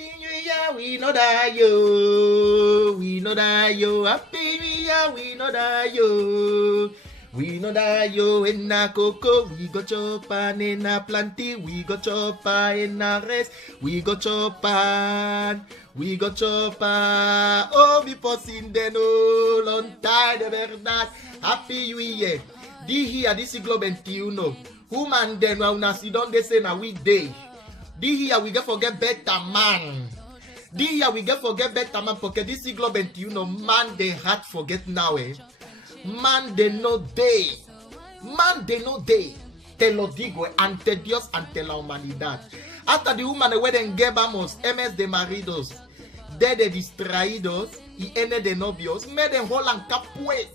Happy New Year, we know that yo. We know that yo. Happy New Year, we know that yo. We know that yo in na cocoa, we go chopan in na planty, we go chopan in na rest, we go chopan, we go chopan. Oh, we posting the no long time de verdad. Happy New Year. Di here, this is Globe 21. Who man then when see don't they say na we day. Di here we get forget better man. Di here we get forget better man because this is Globe 21 man they had forget now eh. Man de no day. Man de no day. Te lo digo ante Dios, ante la humanidad. Hasta de humanos pueden gebamos MS de maridos, de distraídos y N de novios. Me den holan capue.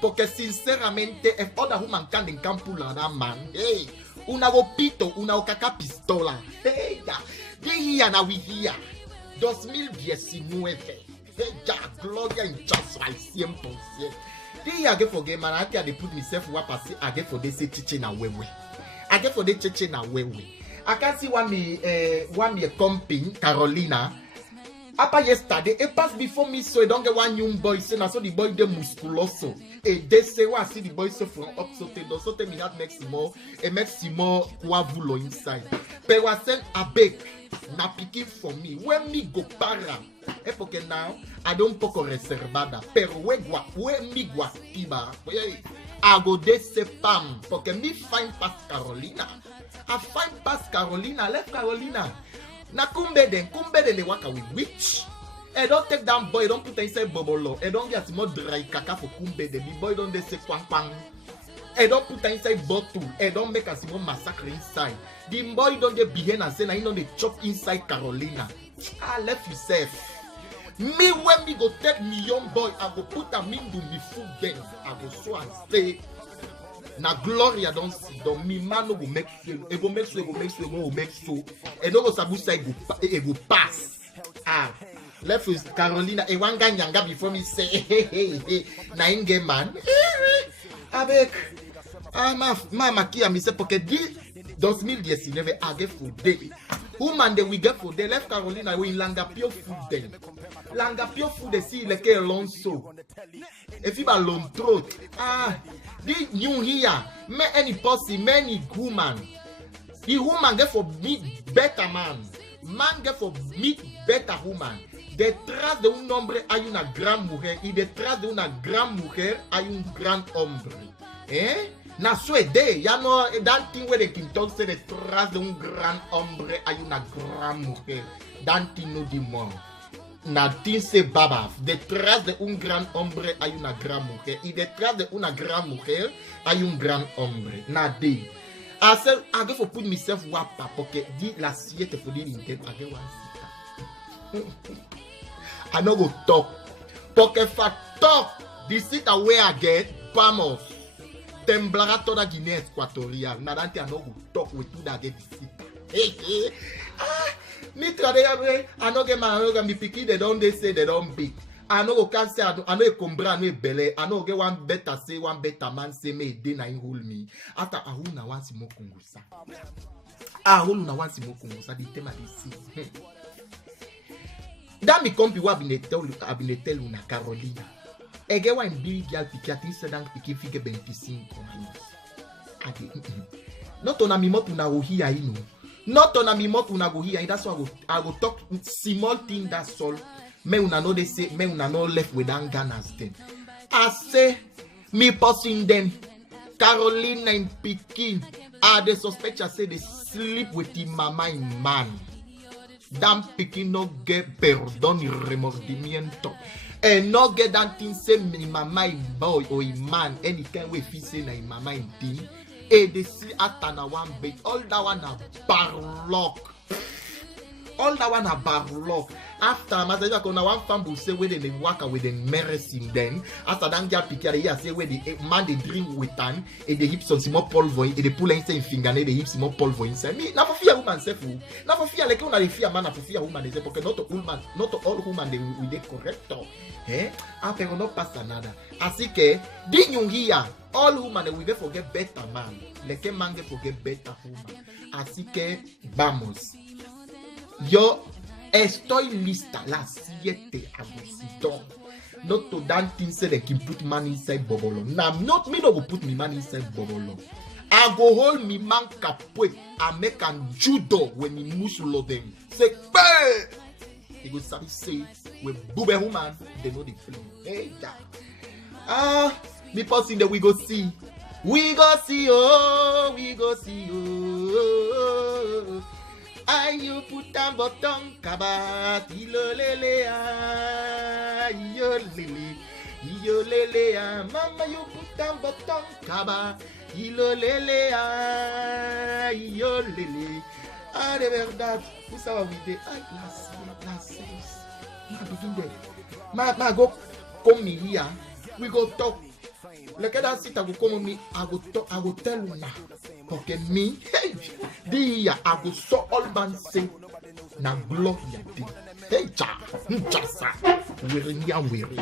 Porque sinceramente es oda human can en campo la man. Hey, una gopito, una ocaca pistola. Hey, ya. Día na wihia. 2019. Hey, ya, gloria en chas al 100%. I get for game man, I can put myself what pass. I get for this chiche na wewe. I get for the chiche na wewe. I can see one me comping Carolina. Apa yesterday, it passed before me, so I don't get one young boy. So I saw the boy the musculoso. And they say, "What see the boy so from up so they don't so tell me that makes more quavulo inside." But was sent a bake na picking for me. When me go para. Porque now I don't poco reservada. Pero we mi guatiba. I go de se pam. Porque me find past Carolina. I find past Carolina. Left Carolina. Na kumbe den le waka with witch. And don't take that boy. Don't put inside bobolo. And don't get more dry kaka for kumbe den. The boy don't de se kwang kwang. And don't put inside bottle. And don't make a small massacre inside. The boy don't get behind and say, "I know they chop inside Carolina." I left yourself. Me when me go take me young boy, I go put a into me food then. I go so and stay. Na Gloria don't see. Don't me man no go make so. It go make so. It go make so. It go make so. And no go sabu say it go pass. Ah, left with Carolina. E one guy nyanga before me say, hey. Na inge man. Avec. Ah ma kia me say porque di 2019 I get food day. Woman we get for the left Carolina we in Langapio food then. Langapio food they see like a long so. If you are long throat, the new here, me any pussy, many woman. The woman get for meet better man. Man get for meet better woman. Detrás de un hombre hay una gran mujer y detrás de una gran mujer hay un gran hombre. Na suede, ya no that thing where they can talk say detrás de un gran hombre hay una gran mujer. That thing no demon. Na tin se baba. Detrás de un gran hombre hay una gran mujer. Y detrás de una gran mujer hay un gran hombre. Na de. I said I go for put myself wapa porque di la siete for the intent I get one sit. I no go talk. Porque if I talk, the sit away I get, vamos. Temblara toda Guinea Equatorial. Nadante I no go talk with you that get the sit. Me trade I no get my me picky they don't they say they don't beat. I no can say I no combra no belle. I no get one better say one better man say me dey na hold me. After ahuna wan si mo kungusa. Ahuna wan si mo kungusa di tema di si. Da mi kompi wa abinetelu na Carolina. Ege wa mbili gyal piki ati sedang piki fike 25 anos. Not on a mimotu na rohia ino. Not on a mimotu na rohia. That's why I go talk small thing that's all. Me una no they say me una no left with Ganas then. I say me passing then Carolina in Pekin. They suspect I say they sleep with the mama in man. Damn Pekin no get perdón y remordimiento. And no get that thing say me mama in boy or in man. Any kind way fi say na in mama in thing. They see atana one bait. All that one a barlock. All that one a barlock. After Mazaja kona one family say where they work with the medicine then. After that get picture here say where the man they drink with an and they hip some small polvo and they pull inside fingernail they hip some polvo inside. Me na for fear woman say fool. Na for fear like una dey fear man na for fear woman they say because not all woman they will dey correct. Pero no pasa nada. Así que di nyung here all woman they will forget better man. Like man they forget better woman. Así que vamos. Yo Estoy lista la 7 agosidon. Not to that thing say they can put man inside bubble. Now, not me no go put me man inside bubble. I go hold me man kapwe and make an judo when he musulo them. Say, hey! He go start say, when boobe woman, they know the feeling. Hey, yeah. Me person that we go see. We go see, oh, we go see, oh. Ay, you put on button, kabat, ilo lele, yo lele, mama, you put on button, kabat, ilo lele, yo lele. Ah, de verdad, vous savez, we dey, ay, la 6, ma begin there. Ma go come me here, we go talk. Look at that sit, I go come me, I go tell you now. Okay, me, hey, dia, I go so all man say, na block ya di. Hey, cha, sa, we're